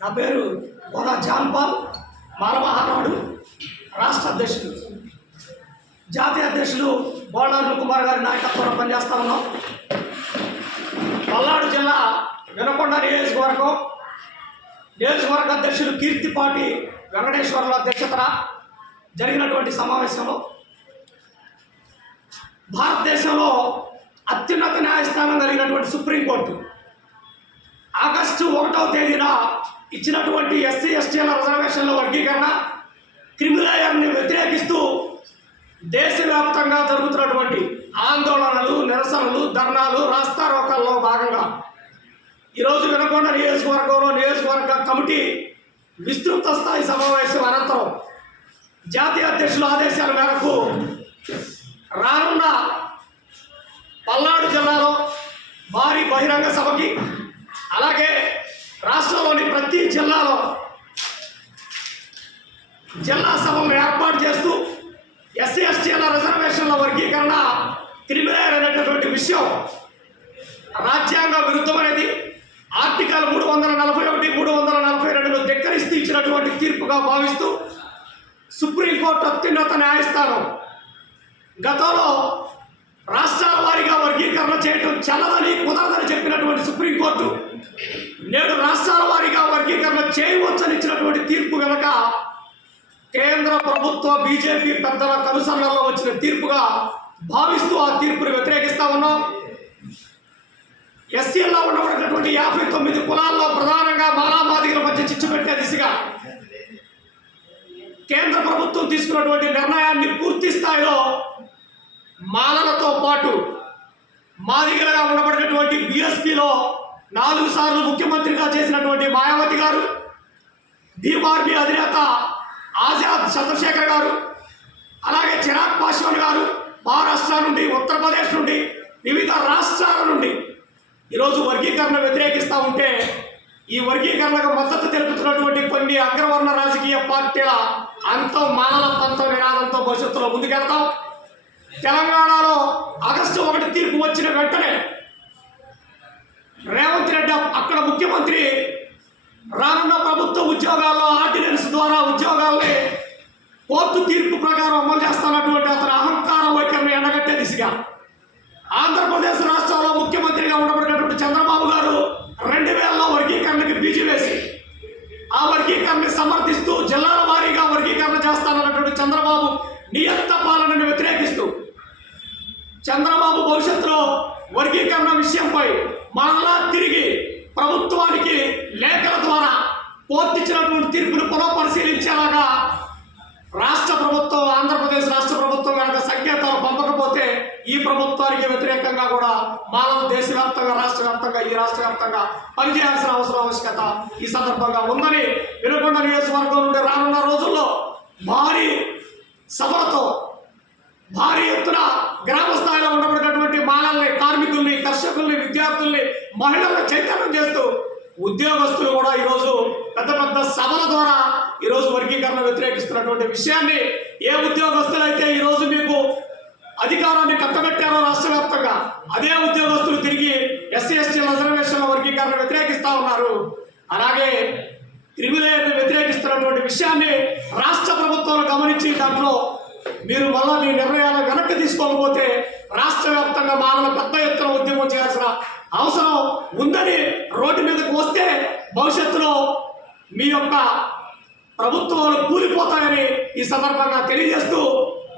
నా పేరు గోదా జాన్పాల్ మానవహానాడు రాష్ట్ర అధ్యక్షుడు. జాతీయ అధ్యక్షులు బోళారు కుమార్ గారి నాయకత్వంలో పనిచేస్తా ఉన్నాం. పల్నాడు జిల్లా వినకొండ నియోజకవర్గం నియోజకవర్గ అధ్యక్షులు కీర్తిపాటి వెంకటేశ్వరరావు అధ్యక్షతన జరిగినటువంటి సమావేశంలో భారతదేశంలో అత్యున్నత న్యాయస్థానం కలిగినటువంటి సుప్రీంకోర్టు ఆగస్టు ఒకటవ తేదీన ఇచ్చినటువంటి ఎస్సీ ఎస్టీల రిజర్వేషన్ల వర్గీకరణ క్రిమిలేయర్ని వ్యతిరేకిస్తూ దేశవ్యాప్తంగా జరుగుతున్నటువంటి ఆందోళనలు నిరసనలు ధర్నాలు రాస్తారోకల్లో భాగంగా ఈరోజు వినకొండ నియోజకవర్గంలో నియోజకవర్గ కమిటీ విస్తృత స్థాయి సమావేశం అనంతరం జాతీయ అధ్యక్షుల ఆదేశాల మేరకు రానున్న పల్నాడు జిల్లాలో భారీ బహిరంగ సభకి అలాగే రాష్ట్రంలోని ప్రతి జిల్లాలో జిల్లా సభలను ఏర్పాటు చేస్తూ ఎస్సీ ఎస్టీల రిజర్వేషన్ల వర్గీకరణ క్రిమినల్ అనేటటువంటి విషయం రాజ్యాంగ విరుద్ధమనేది ఆర్టికల్ మూడు వందల నలభై ఒకటి మూడు వందల నలభై రెండులో ధిక్కరిస్తూ ఇచ్చినటువంటి తీర్పుగా భావిస్తూ సుప్రీంకోర్టు అత్యున్నత న్యాయస్థానం గతంలో రాష్ట్ర వర్గీకరణ చేయటం చల్లదని కుదరదని చెప్పినటువంటి సుప్రీంకోర్టు నేడు రాష్ట్రాల వారీగా వర్గీకరణ చేయవచ్చని ఇచ్చినటువంటి తీర్పు కనుక కేంద్ర ప్రభుత్వ బీజేపీ పెద్దల కనుసరణలో వచ్చిన తీర్పుగా భావిస్తూ ఆ తీర్పును వ్యతిరేకిస్తా ఉన్నాం. ఎస్సీల్లో ఉండబడినటువంటి యాభై తొమ్మిది కులాల్లో ప్రధానంగా మాలామాదిగల మధ్య చిచ్చు పెట్టే దిశగా కేంద్ర ప్రభుత్వం తీసుకున్నటువంటి నిర్ణయాన్ని పూర్తి స్థాయిలో మాలలతో పాటు మాదిగలుగా ఉండబడినటువంటి బిఎస్పిలో నాలుగు సార్లు ముఖ్యమంత్రిగా చేసినటువంటి మాయావతి గారు బీఆర్పీ అధినేత ఆజాద్ చంద్రశేఖర్ గారు అలాగే చిరాగ్ పాస్వాన్ గారు మహారాష్ట్ర నుండి ఉత్తరప్రదేశ్ నుండి వివిధ రాష్ట్రాల నుండి ఈరోజు వర్గీకరణ వ్యతిరేకిస్తూ ఉంటే ఈ వర్గీకరణకు మద్దతు తెలుపుతున్నటువంటి కొన్ని అగ్రవర్ణ రాజకీయ పార్టీల అంతం మానల పంతం నినాదంతో భవిష్యత్తులో ముందుకెళ్తాం. తెలంగాణలో ఆగస్టు ఒకటి తీర్పు వచ్చిన వెంటనే రేవంత్ రెడ్డి అక్కడ ముఖ్యమంత్రి రానున్న ప్రభుత్వ ఉద్యోగాల్లో ఆర్డినెన్స్ ద్వారా ఉద్యోగాల్ని కోర్టు తీర్పు ప్రకారం అమలు చేస్తున్నటువంటి అతని అహంకార వైఖరిని ఎండగట్టే దిశగా ఆంధ్రప్రదేశ్ రాష్ట్రంలో ముఖ్యమంత్రిగా ఉండబడినటువంటి చంద్రబాబు గారు రెండు వేలలో వర్గీకరణకి బీజీ వేసి ఆ వర్గీకరణని సమర్థిస్తూ జిల్లాల వారీగా వర్గీకరణ చేస్తానన్నటువంటి చంద్రబాబు చంద్రబాబు భవిష్యత్తులో వర్గీకరణ విషయంపై మరలా తిరిగి ప్రభుత్వానికి లేఖల ద్వారా పోర్తిచ్చినటువంటి తీర్పును పునఃపరిశీలించేలాగా రాష్ట్ర ప్రభుత్వం ఆంధ్రప్రదేశ్ రాష్ట్ర ప్రభుత్వం కనుక సంకేతాలు పంపకపోతే ఈ ప్రభుత్వానికి వ్యతిరేకంగా కూడా మానవ దేశవ్యాప్తంగా రాష్ట్ర వ్యాప్తంగా ఈ రాష్ట్ర వ్యాప్తంగా పనిచేయాల్సిన అవసరం ఆవశ్యకత ఈ సందర్భంగా ఉందని వినకొండ నియోజకవర్గం నుండి రానున్న రోజుల్లో భారీ సభలతో భారీ ఎత్తున గ్రామ స్థాయిలో ఉండబడినటువంటి బాలల్ని కార్మికుల్ని కర్షకుల్ని విద్యార్థుల్ని మహిళలను చైతన్యం చేస్తూ ఉద్యోగస్తులు కూడా ఈరోజు పెద్ద పెద్ద సభల ద్వారా ఈరోజు వర్గీకరణ వ్యతిరేకిస్తున్నటువంటి విషయాన్ని ఏ ఉద్యోగస్తులైతే ఈరోజు మీకు అధికారాన్ని కట్టబెట్టారో రాష్ట్ర వ్యాప్తంగా అదే ఉద్యోగస్తులు తిరిగి ఎస్సీ ఎస్టీ రిజర్వేషన్ల వర్గీకరణ వ్యతిరేకిస్తా ఉన్నారు. అలాగే క్రిమిలేయర్ని వ్యతిరేకిస్తున్నటువంటి విషయాన్ని రాష్ట్ర ప్రభుత్వాలు గమనించి దాంట్లో మీరు మళ్ళా మీ నిర్ణయాలు వెనక్కి తీసుకోకపోతే రాష్ట్ర వ్యాప్తంగా మానవ పెద్ద ఎత్తున ఉద్యమం చేయాల్సిన అవసరం ఉందని రోడ్డు మీదకు వస్తే భవిష్యత్తులో మీ యొక్క ప్రభుత్వాలు కూలిపోతాయని ఈ సందర్భంగా తెలియజేస్తూ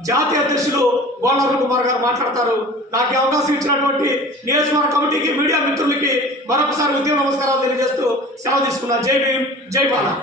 జాతీయ అధ్యక్షులు గోళవరం కుమార్ గారు మాట్లాడతారు. నాకు అవకాశం ఇచ్చినటువంటి నియోజకవర్గ కమిటీకి మీడియా మిత్రులకి మరొకసారి ఉద్యమ నమస్కారాలు తెలియజేస్తూ సెలవు తీసుకున్నా జై భీమ్ జై బాలా